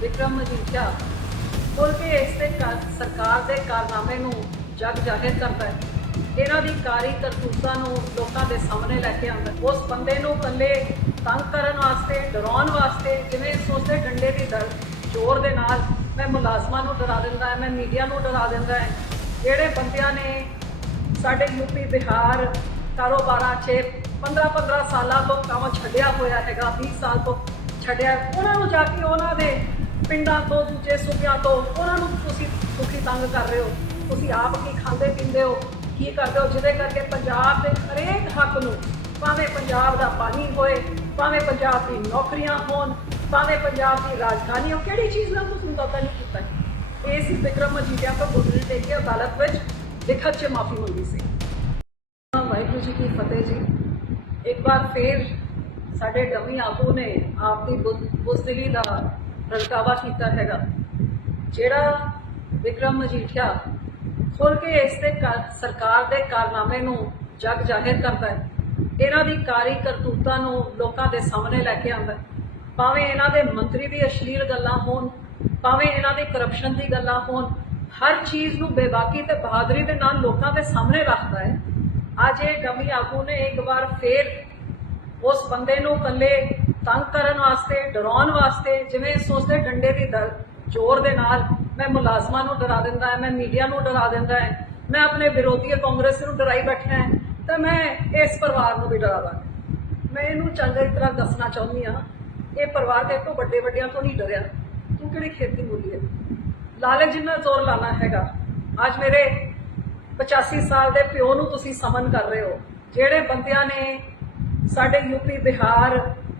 ਵਿਕਰਮ ਮਜੀਠਾ ਖੁੱਲ ਕੇ ਇਸ ਦੇ ਕਾਰ- ਸਰਕਾਰ ਦੇ ਕਾਰਨਾਮੇ ਨੂੰ ਜਗ ਜਾਹਿਰ ਕਰਦਾ ਹੈ। ਇਹਨਾਂ ਦੀ ਕਾਰੀ ਕਰਤੂਤਾਂ ਨੂੰ ਲੋਕਾਂ ਦੇ ਸਾਹਮਣੇ ਲੈ ਕੇ ਆਉਂਦਾ ਉਸ ਬੰਦੇ ਨੂੰ ਇਕੱਲੇ ਤੰਗ ਕਰਨ ਵਾਸਤੇ, ਡਰਾਉਣ ਵਾਸਤੇ ਜਿਵੇਂ ਸੋਚਦੇ ਡੰਡੇ ਦੀ ਦਰ ਜ਼ੋਰ ਦੇ ਨਾਲ ਮੈਂ ਮੁਲਾਜ਼ਮਾਂ ਨੂੰ ਡਰਾ ਦਿੰਦਾ ਹੈ, ਮੈਂ ਮੀਡੀਆ ਨੂੰ ਡਰਾ ਦਿੰਦਾ ਹੈ। ਜਿਹੜੇ ਬੰਦਿਆਂ ਨੇ ਸਾਡੇ ਯੂਪੀ ਬਿਹਾਰ ਕਾਰੋਬਾਰਾਂ 'ਚ 15-15 ਸਾਲਾਂ ਤੋਂ ਕੰਮ ਛੱਡਿਆ ਹੋਇਆ ਹੈਗਾ 20 ਸਾਲ ਤੋਂ ਛੱਡਿਆ ਉਹਨਾਂ ਨੂੰ ਜਾ ਕੇ ਉਹਨਾਂ ਦੇ ਪਿੰਡਾਂ ਤੋਂ ਦੂਜੇ ਸੂਬਿਆਂ ਤੋਂ, ਉਹਨਾਂ ਨੂੰ ਤੁਸੀਂ ਦੁਖੀ ਤੰਗ ਕਰ ਰਹੇ ਹੋ। ਤੁਸੀਂ ਆਪ ਕੀ ਖਾਂਦੇ ਪੀਂਦੇ ਹੋ, ਕੀ ਕਰਦੇ ਹੋ, ਜਿਹਦੇ ਕਰਕੇ ਪੰਜਾਬ ਦੇ ਹਰੇਕ ਹੱਕ ਨੂੰ ਭਾਵੇਂ ਪੰਜਾਬ ਦਾ ਪਾਣੀ ਹੋਏ, ਭਾਵੇਂ ਪੰਜਾਬ ਦੀ ਨੌਕਰੀਆਂ ਹੋਣ, ਭਾਵੇਂ ਪੰਜਾਬ ਦੀ ਰਾਜਧਾਨੀ ਹੋ ਕਿਹੜੀ ਚੀਜ਼ ਨਾਲ ਤੁਸੀਂ ਮੁਦਾਤਾ ਨਹੀਂ ਕੀਤਾ? ਇਹ ਸੀ ਵਿਕਰਮ ਮਜੀਠੀਆ ਤੋਂ ਗੁਜ਼ਰੀ ਦੇ ਕੇ ਅਦਾਲਤ ਵਿੱਚ ਲਿਖਤ 'ਚ ਮਾਫੀ ਮੰਗੀ ਸੀ। ਵਾਹਿਗੁਰੂ ਜੀ ਕੀ ਫਤਿਹ ਜੀ। ਇੱਕ ਵਾਰ ਫੇਰ ਸਾਡੇ ਡਮੀ ਆਗੂ ਨੇ ਆਪ ਦੀ ਬੁੱਧ- ਬੁਜ਼ਦਿਲੀ ਦਾ ਪ੍ਰਗਟਾਵਾ ਕੀਤਾ ਹੈਗਾ। ਜਿਹੜਾ ਵਿਕਰਮ ਮਜੀਠੀਆ ਖੁੱਲ ਕੇ ਇਸ ਦੇ ਕਾਰ- ਸਰਕਾਰ ਦੇ ਕਾਰਨਾਮੇ ਨੂੰ ਜਗ ਜਾਹਿਰ ਕਰਦਾ ਹੈ, ਇਹਨਾਂ ਦੀ ਕਾਰੀ ਕਰਤੂਤਾਂ ਨੂੰ ਲੋਕਾਂ ਦੇ ਸਾਹਮਣੇ ਲੈ ਕੇ ਆਉਂਦਾ ਭਾਵੇਂ ਇਹਨਾਂ ਦੇ ਮੰਤਰੀ ਦੀ ਅਸ਼ਲੀਲ ਗੱਲਾਂ ਹੋਣ, ਭਾਵੇਂ ਇਹਨਾਂ ਦੀ ਕਰਪਸ਼ਨ ਦੀ ਗੱਲਾਂ ਹੋਣ, ਹਰ ਚੀਜ਼ ਨੂੰ ਬੇਬਾਕੀ ਤੇ ਬਹਾਦਰੀ ਦੇ ਨਾਲ ਲੋਕਾਂ ਦੇ ਸਾਹਮਣੇ ਰੱਖਦਾ ਹੈ। ਅੱਜ ਇਹ ਡਮੀ ਆਗੂ ਨੇ ਇੱਕ ਵਾਰ ਫੇਰ ਉਸ ਬੰਦੇ ਨੂੰ ਇਕੱਲੇ ਤੰਗ ਕਰਨ ਵਾਸਤੇ, ਡਰਾਉਣ ਵਾਸਤੇ, ਜਿਵੇਂ ਸੋਚਦੇ ਡੰਡੇ ਦੀ ਦਰ ਜ਼ੋਰ ਦੇ ਨਾਲ ਮੈਂ ਮੁਲਾਜ਼ਮਾਂ ਨੂੰ ਡਰਾ ਦਿੰਦਾ ਹੈ, ਮੈਂ ਮੀਡੀਆ ਨੂੰ ਡਰਾ ਦਿੰਦਾ ਹੈ, ਮੈਂ ਆਪਣੇ ਵਿਰੋਧੀ ਕਾਂਗਰਸ ਨੂੰ ਡਰਾਈ ਬੈਠਾ ਹੈ, ਤਾਂ ਮੈਂ ਇਸ ਪਰਿਵਾਰ ਨੂੰ ਵੀ ਡਰਾ ਮੈਂ ਇਹਨੂੰ ਚੰਗੀ ਤਰ੍ਹਾਂ ਦੱਸਣਾ ਚਾਹੁੰਦੀ ਹਾਂ, ਇਹ ਪਰਿਵਾਰ ਦੇ ਤੋਂ ਵੱਡੇ ਵੱਡਿਆਂ ਤੋਂ ਨਹੀਂ ਡਰਿਆ। ਤੂੰ ਕਿਹੜੀ ਖੇਤੀ ਬੋਲੀ ਹੈ? ਲਾਲਚ ਜਿੰਨਾ ਜ਼ੋਰ ਲਾਣਾ ਹੈਗਾ। ਅੱਜ ਮੇਰੇ 85 ਸਾਲ ਦੇ ਪਿਓ ਨੂੰ ਤੁਸੀਂ ਸਮਨ ਕਰ ਰਹੇ ਹੋ। ਜਿਹੜੇ ਬੰਦਿਆਂ ਨੇ ਸਾਡੇ ਯੂਪੀ ਬਿਹਾਰ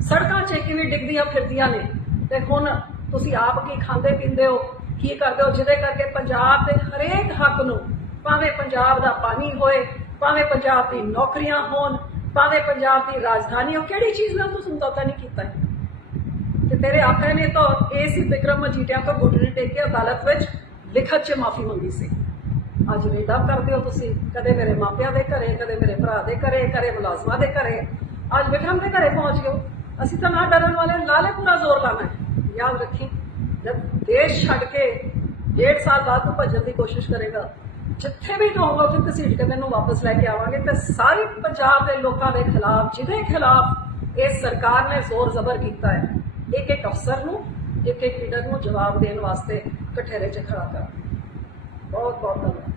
ਸੜਕਾਂ 'ਚ ਕਿਵੇਂ ਡਿੱਗਦੀਆਂ ਫਿਰਦੀਆਂ ਨੇ? ਤੇ ਹੁਣ ਤੁਸੀਂ ਆਪ ਕੀ ਖਾਂਦੇ ਪੀਂਦੇ ਹੋ? ਕੀ ਕਰਦੇ ਹੋ? ਜਿਹਦੇ ਕਰਕੇ ਪੰਜਾਬ ਦੇ ਹਰੇਕ ਹੱਕ ਨੂੰ ਭਾਵੇਂ ਪੰਜਾਬ ਦਾ ਪਾਣੀ ਹੋਏ, ਭਾਵੇਂ ਪੰਜਾਬ ਦੀ ਨੌਕਰੀਆਂ ਹੋਣ, ਭਾਵੇਂ ਪੰਜਾਬ ਦੀ ਰਾਜਧਾਨੀ ਹੋ ਕਿਹੜੀ ਚੀਜ਼ ਨਾਲ ਤੁਸੀਂ ਮੁਦਾਤਾ ਨਹੀਂ ਕੀਤਾ? ਤੇ ਤੇਰੇ ਆਖੇ ਨੇ ਤਾਂ ਇਹ ਸੀ ਵਿਕਰਮ ਮਜੀਠੀਆ ਤੋਂ ਗੁੱਟਣੀ ਟੇਕ ਕੇ ਅਦਾਲਤ ਵਿੱਚ ਲਿਖਤ 'ਚ ਮਾਫੀ ਮੰਗੀ ਸੀ। ਅੱਜ ਰੇਡਾ ਕਰਦੇ ਹੋ ਤੁਸੀਂ, ਕਦੇ ਮੇਰੇ ਮਾਪਿਆਂ ਦੇ ਘਰੇ, ਕਦੇ ਮੇਰੇ ਭਰਾ ਦੇ ਘਰੇ, ਕਦੇ ਮੁਲਾਜ਼ਮਾਂ ਦੇ ਘਰੇ। ਅੱਜ ਵਿਕਰਮ ਦੇ ਘਰੇ ਪਹੁੰਚ ਗਏ ਅਸੀਂ ਤਾਂ ਨਾ ਡਰਨ ਵਾਲੇ ਲਾਲੇ ਪੂਰਾ ਜ਼ੋਰ ਲਾਣਾ ਹੈ। ਯਾਦ ਰੱਖੀ, ਜਦ ਦੇਸ਼ ਛੱਡ ਕੇ ਡੇਢ ਸਾਲ ਬਾਅਦ ਤੂੰ ਭੱਜਣ ਦੀ ਕੋਸ਼ਿਸ਼ ਕਰੇਗਾ, ਜਿੱਥੇ ਵੀ ਤੂੰ ਹੋਗਾ ਉੱਥੇ ਘਸੀਟ ਕੇ ਮੈਨੂੰ ਵਾਪਸ ਲੈ ਕੇ ਆਵਾਂਗੇ ਤੇ ਸਾਰੇ ਪੰਜਾਬ ਦੇ ਲੋਕਾਂ ਦੇ ਖਿਲਾਫ, ਜਿਹਦੇ ਖਿਲਾਫ ਇਸ ਸਰਕਾਰ ਨੇ ਜ਼ੋਰ ਜ਼ਬਰ ਕੀਤਾ ਹੈ ਇੱਕ ਇੱਕ ਅਫਸਰ ਨੂੰ ਇੱਕ ਇੱਕ ਲੀਡਰ ਨੂੰ ਜਵਾਬ ਦੇਣ ਵਾਸਤੇ ਕਠੇਰੇ 'ਚ ਖੜਾ ਕਰ। ਬਹੁਤ ਬਹੁਤ ਧੰਨਵਾਦ।